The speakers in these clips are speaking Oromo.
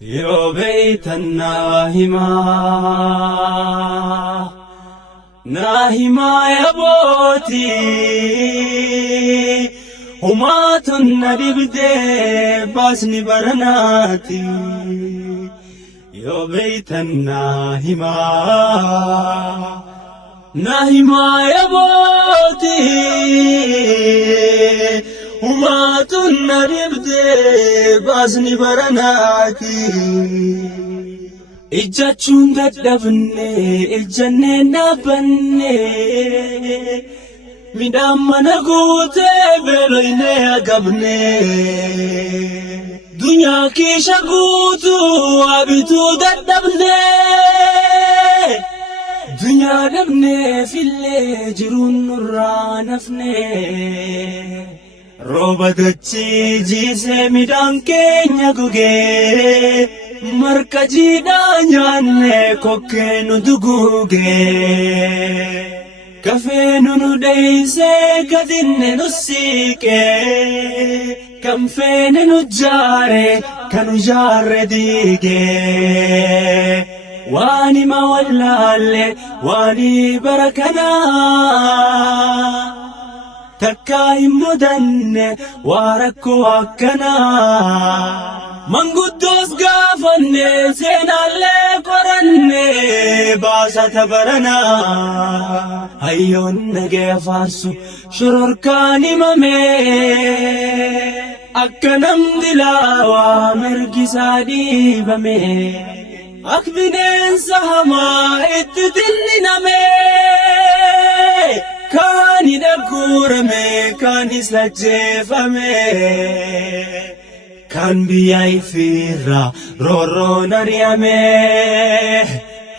Yoo beeytan naa himaa yabootii humaatun na dibdee baasni baranaati. Yoo beeytan naa himaa yabootii humaatun na dibdee baasni baranaati. Ijjachuun dadhabne ijjannee dhaabbanne midhaan mana guutee beeloynee agabne dunyaa keesha guutuu abituu dadhabne dunyaa dhabnee fillee jiruun nurraa nafne rooba dachii jiisee midhaan keenya gogee marqa jiidhaa nyaanne kokkee nu duguugee kafee nu dheeysee kadinne nu siiqee kan feene nu jaare kanu jaarre diigee waan hima wallaalle waani bara kanaa takkaa hin mudanne waa rakkoo akkanaa. Manguddoos gaafanne seenaallee qoranne baasata baranaa hayyoon nagee faarsu shororkaan himame akka namni laawaa mirgisaa dhiibame akka bineensa hamaa itti tilliname kaan hidhaguurame kaan isa jeefame. Kan biyya ifirraa roorroon ari'ame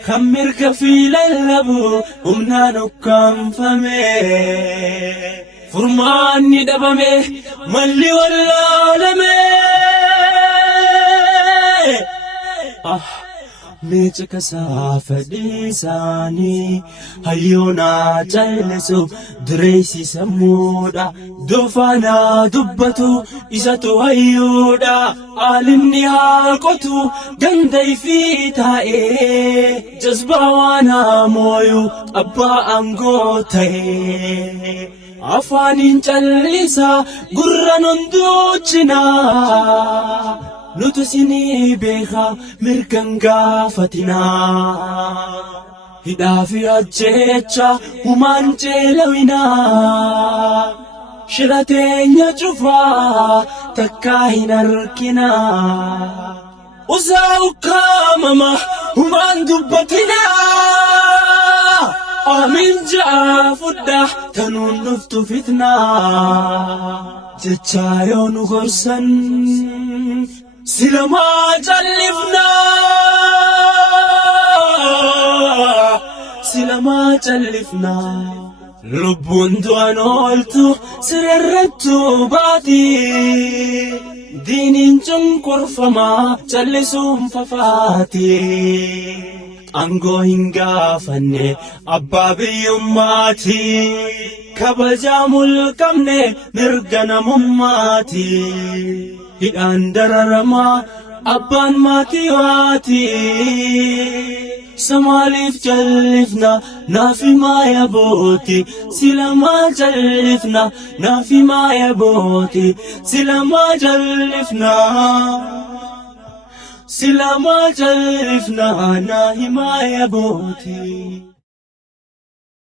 kan mirga fi lallabu humnaan ukkaanfame furmaanni dhabame malli wallaalame. Meecha kasaa fedhii isaanii hayyoonaa callisu dureessi sammuudha doofaanaa dubbatu isatu hayyoodha aalimni haa qotu ganda ifii taa'ee jazbaa waan mooyu abbaa aangoo ta'ee afaaniin callisa gurra nunduuchinaa nutu sinii beeka mirgan gaafatinaa hidhaa fi ajjeecha humaan ceelawinaa shira teenya cufaa takkaa hin arginaa usaa ukkaamama humaan dubbatinaa amiin ja'a fudhaa tanuun dhuftu fitnaa jechaa yoo nu gorsan silamaa callifnaa lubbuun du'an ooltu sirerrattu baati diiniin cunqurfamaa callisuun fafaati aangoo hin gaafanne abbaa biyyummaati kabajaa mulqamne mirga namummaati hidhaan dararamaa abbaan maatii waati samaaliif callifna naaf himaa yabooti silamaa callifna naaf himaa yabooti silamaa callifna naa himaa yabooti.